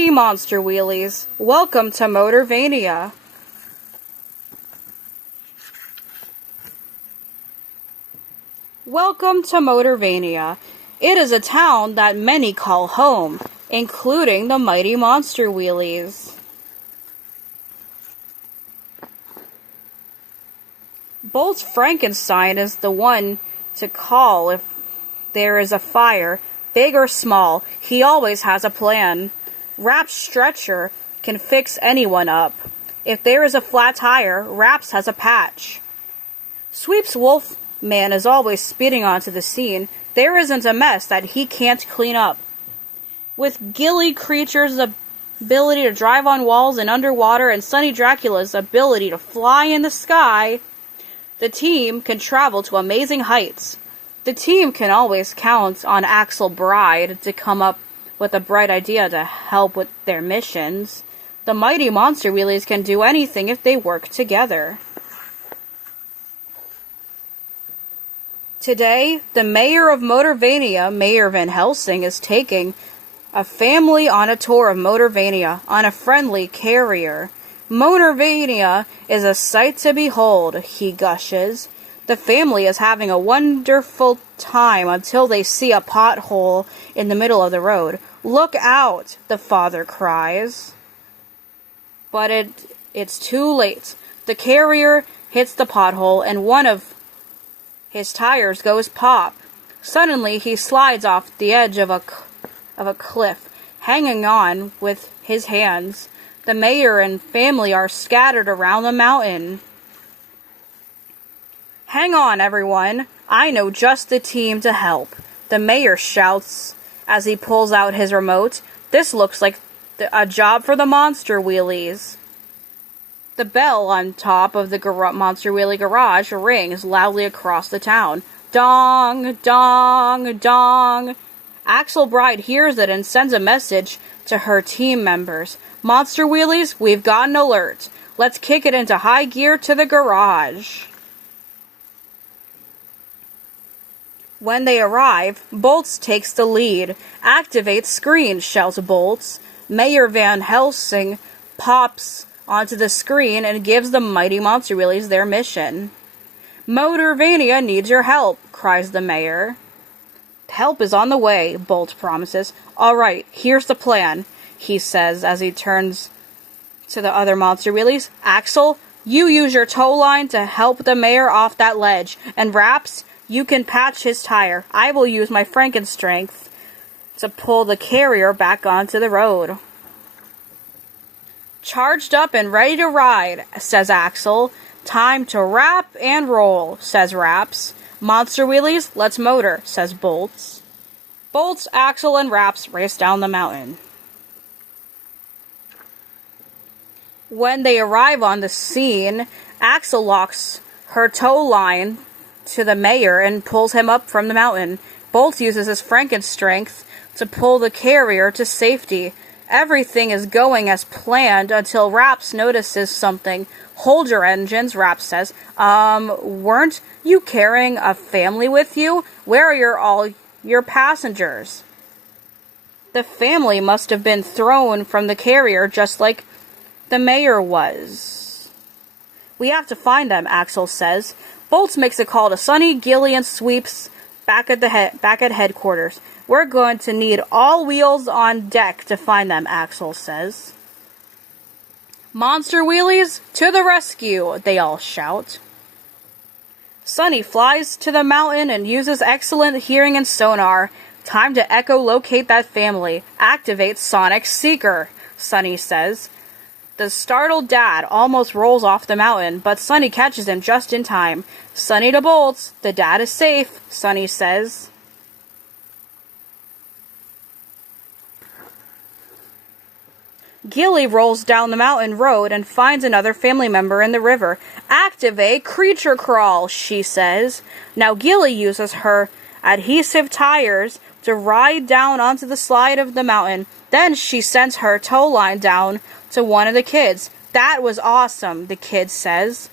Mighty Monster Wheelies, welcome to Motorvania. Welcome to Motorvania. It is a town that many call home, including the Mighty Monster Wheelies. Bolt Frankenstein is the one to call if there is a fire, big or small. He always has a plan. Rap's stretcher can fix anyone up. If there is a flat tire, Raps has a patch. Sweep's Wolfman is always speeding onto the scene. There isn't a mess that he can't clean up. With Gill.E.Creature's ability to drive on walls and underwater and Sonny Dracula's ability to fly in the sky, the team can travel to amazing heights. The team can always count on Axel Bride to come up with a bright idea to help with their missions. The Mighty Monster Wheelies can do anything if they work together. Today, the mayor of Motorvania, Mayor Van Helsing, is taking a family on a tour of Motorvania on a friendly carrier. Motorvania is a sight to behold, he gushes. The family is having a wonderful time until they see a pothole in the middle of the road. Look out, the father cries. But it's too late. The carrier hits the pothole and one of his tires goes pop. Suddenly he slides off the edge of a cliff, hanging on with his hands. The mayor and family are scattered around the mountain. Hang on, everyone. I know just the team to help. The mayor shouts as he pulls out his remote. This looks like a job for the Monster Wheelies. The bell on top of the Monster Wheelie garage rings loudly across the town. Dong, dong, dong. Axel Bride hears it and sends a message to her team members. Monster Wheelies, we've got an alert. Let's kick it into high gear to the garage. When they arrive, Bolts takes the lead. Activate screen, shouts Bolts. Mayor Van Helsing pops onto the screen and gives the Mighty Monster Wheelies their mission. Motorvania needs your help, cries the mayor. Help is on the way, Bolt promises. Alright, here's the plan, he says as he turns to the other Monster Wheelies. Axel, you use your tow line to help the mayor off that ledge, and Raps, you can patch his tire. I will use my Frankenstrength to pull the carrier back onto the road. Charged up and ready to ride, says Axel. Time to rap and roll, says Raps. Monster Wheelies, let's motor, says Bolts. Bolts, Axel, and Raps race down the mountain. When they arrive on the scene, Axel locks her tow line to the mayor and pulls him up from the mountain. Bolt uses his Frankenstrength to pull the carrier to safety. Everything is going as planned until Raps notices something. Hold your engines, Raps says. Weren't you carrying a family with you? Where are all your passengers? The family must have been thrown from the carrier just like the mayor was. We have to find them, Axel says. Bolts makes a call to Sonny, Gilly, and Sweeps back at headquarters. We're going to need all wheels on deck to find them, Axel says. Monster Wheelies, to the rescue, they all shout. Sonny flies to the mountain and uses excellent hearing and sonar. Time to echolocate that family. Activate Sonic Seeker, Sonny says. The startled dad almost rolls off the mountain, but Sonny catches him just in time. Sonny to Bolts, the dad is safe, Sonny says. Gilly rolls down the mountain road and finds another family member in the river. Activate Creature Crawl, she says. Now Gilly uses her adhesive tires to ride down onto the slide of the mountain. Then she sends her tow line down to one of the kids. That was awesome, the kid says.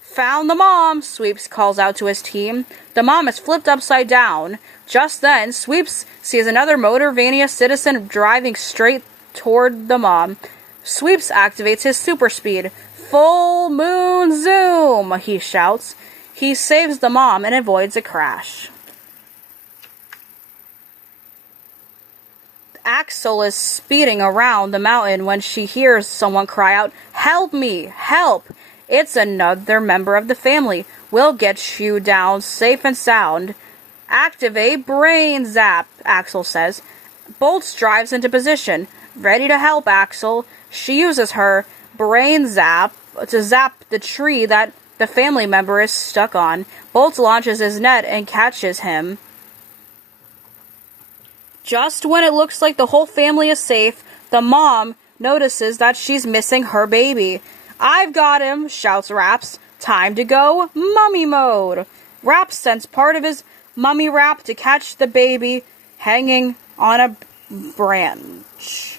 Found the mom, Sweeps calls out to his team. The mom is flipped upside down. Just then, Sweeps sees another Motorvania citizen driving straight toward the mom. Sweeps activates his super speed. Full moon zoom, he shouts. He saves the mom and avoids a crash. Axel is speeding around the mountain when she hears someone cry out, "Help me! Help! It's another member of the family. We'll get you down safe and sound." "Activate brain zap," Axel says. Bolts drives into position. Ready to help Axel. She uses her brain zap to zap the tree that the family member is stuck on. Bolts launches his net and catches him. Just when it looks like the whole family is safe, the mom notices that she's missing her baby. "I've got him," shouts Raps. "Time to go mummy mode." Raps sends part of his mummy wrap to catch the baby hanging on a branch.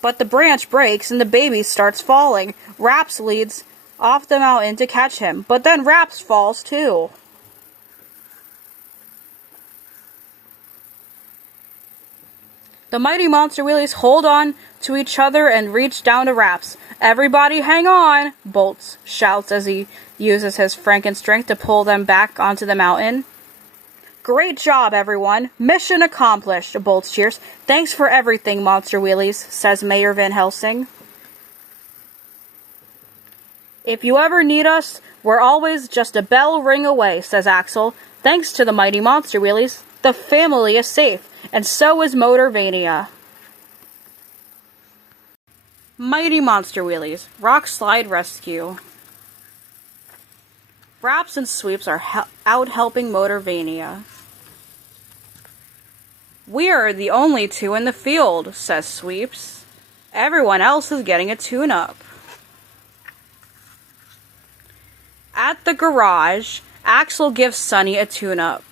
But the branch breaks and the baby starts falling. Raps leads off the mountain to catch him, but then Raps falls too. The mighty MonsterWheelies hold on to each other and reach down to Raps. "Everybody hang on," Bolts shouts as he uses his Franken strength to pull them back onto the mountain. "Great job, everyone. Mission accomplished," Bolts cheers. "Thanks for everything, MonsterWheelies," says Mayor Van Helsing. "If you ever need us, we're always just a bell ring away," says Axel. "Thanks to the mighty MonsterWheelies, the family is safe, and so is Motorvania." Mighty MonsterWheelies, Rock Slide Rescue. Raps and Sweeps are out helping Motorvania. "We are the only two in the field," says Sweeps. "Everyone else is getting a tune-up." At the garage, Axel gives Sunny a tune-up.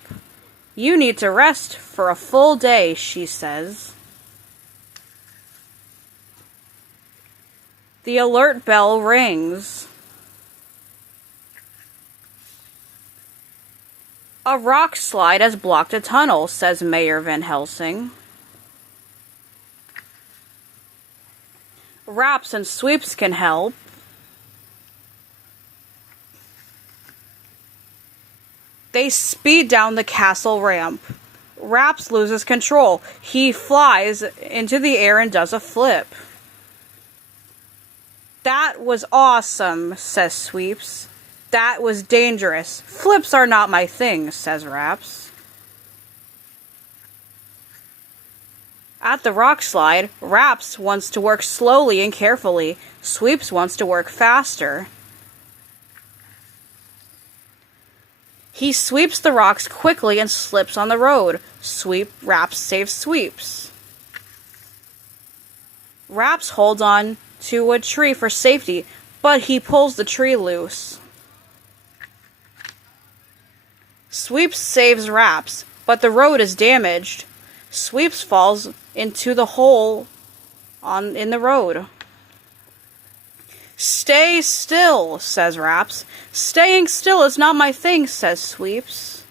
"You need to rest for a full day," she says. The alert bell rings. "A rock slide has blocked a tunnel," says Mayor Van Helsing. Raps and Sweeps can help. They speed down the castle ramp. Raps loses control. He flies into the air and does a flip. "That was awesome," says Sweeps. "That was dangerous. Flips are not my thing," says Raps. At the rock slide, Raps wants to work slowly and carefully. Sweeps wants to work faster. He sweeps the rocks quickly and slips on the road. Raps saves Sweeps. Raps holds on to a tree for safety, but he pulls the tree loose. Sweeps saves Raps, but the road is damaged. Sweeps falls into the hole in the road. "Stay still," says Raps. "Staying still is not my thing," says Sweeps.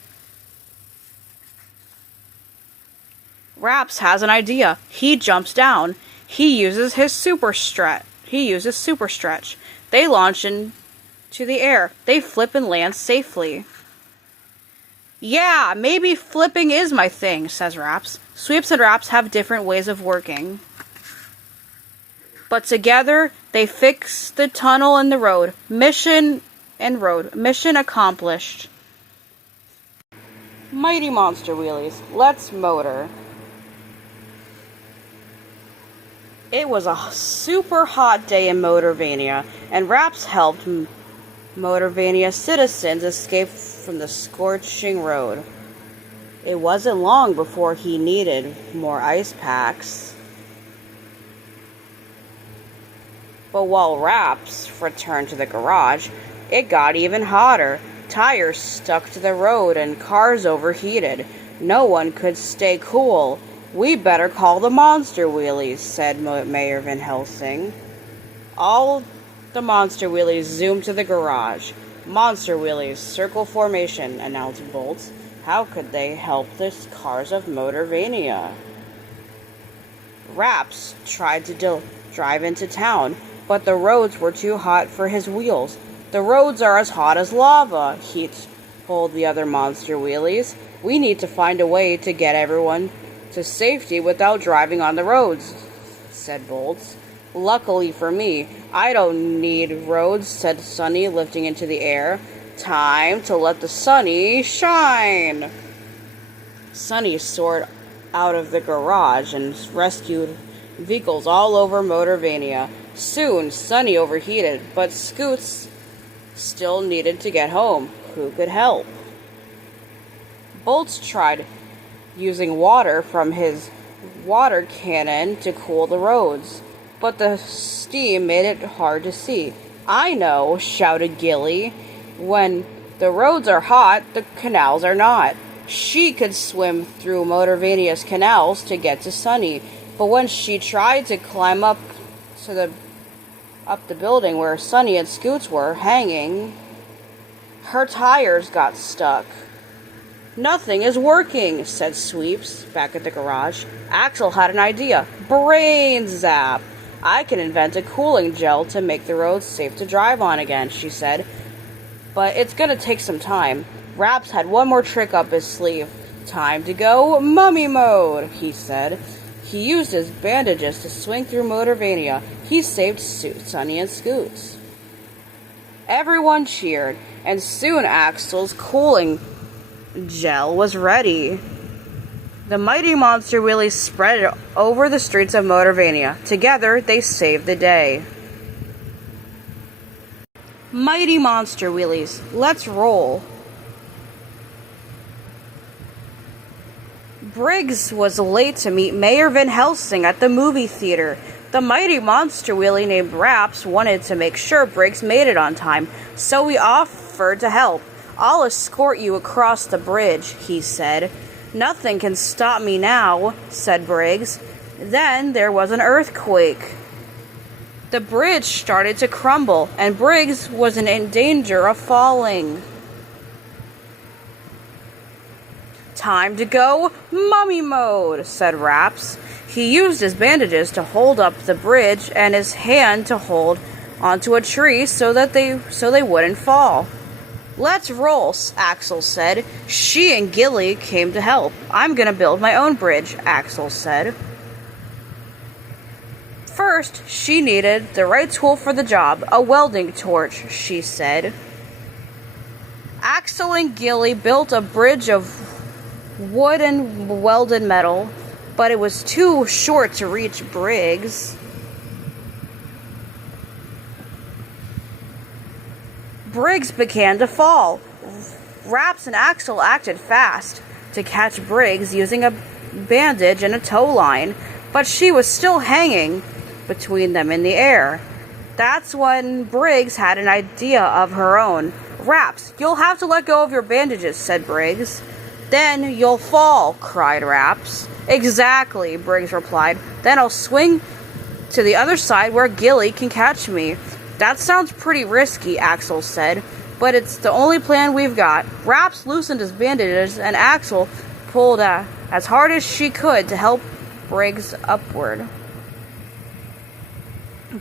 Raps has an idea. He jumps down. He uses super stretch. They launch into the air. They flip and land safely. "Yeah, maybe flipping is my thing," says Raps. Sweeps and Raps have different ways of working. But together, they fix the tunnel and the road. Mission accomplished. Mighty MonsterWheelies, let's motor. It was a super hot day in Motorvania, and Raps helped Motorvania citizens escape from the scorching road. It wasn't long before he needed more ice packs. But while Raps returned to the garage, it got even hotter. Tires stuck to the road and cars overheated. No one could stay cool. "We better call the MonsterWheelies," said Mayor Van Helsing. All the MonsterWheelies zoomed to the garage. "MonsterWheelies, circle formation," announced Bolts. How could they help the cars of Motorvania? Raps tried to drive into town, but the roads were too hot for his wheels. The roads are as hot as lava, he told the other monster wheelies. We need to find a way to get everyone to safety without driving on the roads, said Bolts. Luckily for me, I don't need roads, said Sunny, lifting into the air. Time to let the sunny shine. Sunny soared out of the garage and rescued vehicles all over Motorvania. Soon, Sunny overheated, but Scoots still needed to get home. Who could help? Bolts tried using water from his water cannon to cool the roads, but the steam made it hard to see. I know, shouted Gilly. When the roads are hot, the canals are not. She could swim through Motorvania's canals to get to Sunny, but when she tried to climb up the building where Sunny and Scoots were hanging, her tires got stuck. Nothing is working, said Sweeps back at the garage. Axel had an idea. Brain zap! I can invent a cooling gel to make the roads safe to drive on again, she said. But it's gonna take some time. Raps had one more trick up his sleeve. Time to go mummy mode, he said. He used his bandages to swing through Motorvania. He saved Sunny and Scoots. Everyone cheered, and soon Axel's cooling gel was ready. The mighty monster wheelies spread it over the streets of Motorvania. Together, they saved the day. Mighty monster wheelies, let's roll. Briggs was late to meet Mayor Van Helsing at the movie theater. The mighty monster wheelie named Raps wanted to make sure Briggs made it on time, so he offered to help. I'll escort you across the bridge, he said. Nothing can stop me now, said Briggs. Then there was an earthquake. The bridge started to crumble, and Briggs was in danger of falling. Time to go mummy mode, said Raps. He used his bandages to hold up the bridge and his hand to hold onto a tree so they wouldn't fall. Let's roll, Axel said. She and Gilly came to help. I'm gonna build my own bridge, Axel said. First, she needed the right tool for the job, a welding torch, she said. Axel and Gilly built a bridge of wood and welded metal, but it was too short to reach Briggs. Briggs began to fall. Raps and Axel acted fast to catch Briggs using a bandage and a tow line, but she was still hanging between them in the air. That's when Briggs had an idea of her own. Raps, you'll have to let go of your bandages, said Briggs. Then you'll fall, cried Raps. Exactly, Briggs replied. Then I'll swing to the other side where Gilly can catch me. That sounds pretty risky, Axel said, but it's the only plan we've got. Raps loosened his bandages and Axel pulled as hard as she could to help Briggs upward.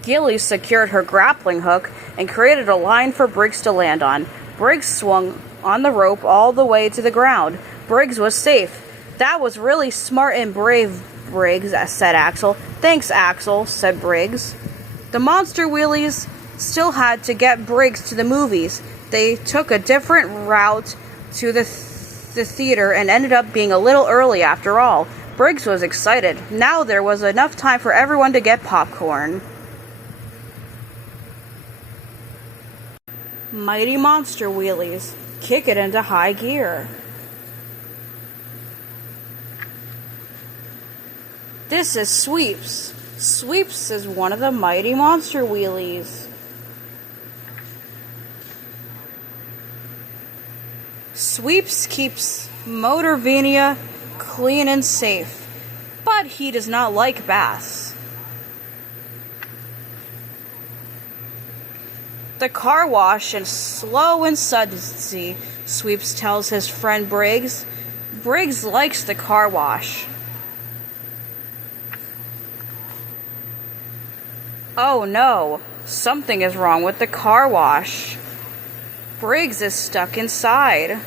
Gilly secured her grappling hook and created a line for Briggs to land on. Briggs swung on the rope all the way to the ground. Briggs was safe. That was really smart and brave, Briggs, said Axel. Thanks, Axel, said Briggs. The monster wheelies still had to get Briggs to the movies. They took a different route to the theater and ended up being a little early after all. Briggs was excited. Now there was enough time for everyone to get popcorn. Mighty monster wheelies, kick it into high gear. This is Sweeps. Sweeps is one of the mighty monster wheelies. Sweeps keeps Motorvania clean and safe, but he does not like baths. The car wash is slow and sudsy, Sweeps tells his friend Briggs. Briggs likes the car wash. Oh no, something is wrong with the car wash. Briggs is stuck inside.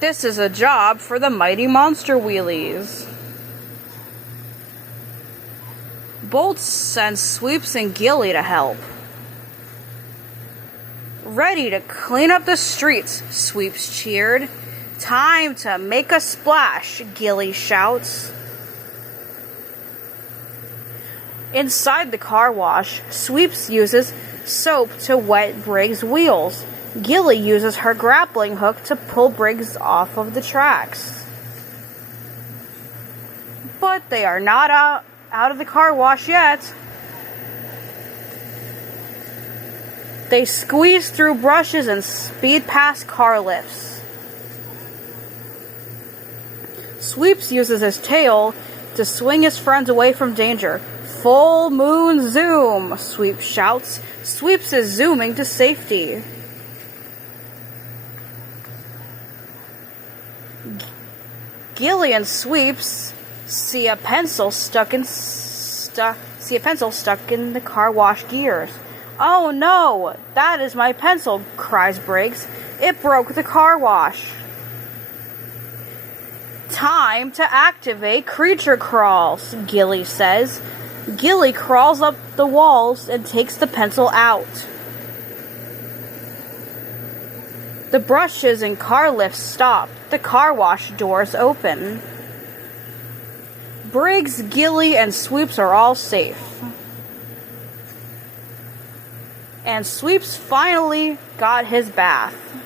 This is a job for the mighty MonsterWheelies. Bolt sends Sweeps and Gilly to help. Ready to clean up the streets, Sweeps cheered. Time to make a splash, Gilly shouts. Inside the car wash, Sweeps uses soap to wet Briggs' wheels. Gilly uses her grappling hook to pull Briggs off of the tracks. But they are not out of the car wash yet. They squeeze through brushes and speed past car lifts. Sweeps uses his tail to swing his friends away from danger. Full moon zoom, Sweeps shouts. Sweeps is zooming to safety. Gilly and Sweeps see a pencil stuck in the car wash gears. Oh no, that is my pencil, cries Briggs. It broke the car wash. Time to activate creature crawls, Gilly says. Gilly crawls up the walls and takes the pencil out. The brushes and car lifts stop. The car wash doors open. Briggs, Gilly, and Sweeps are all safe. And Sweeps finally got his bath.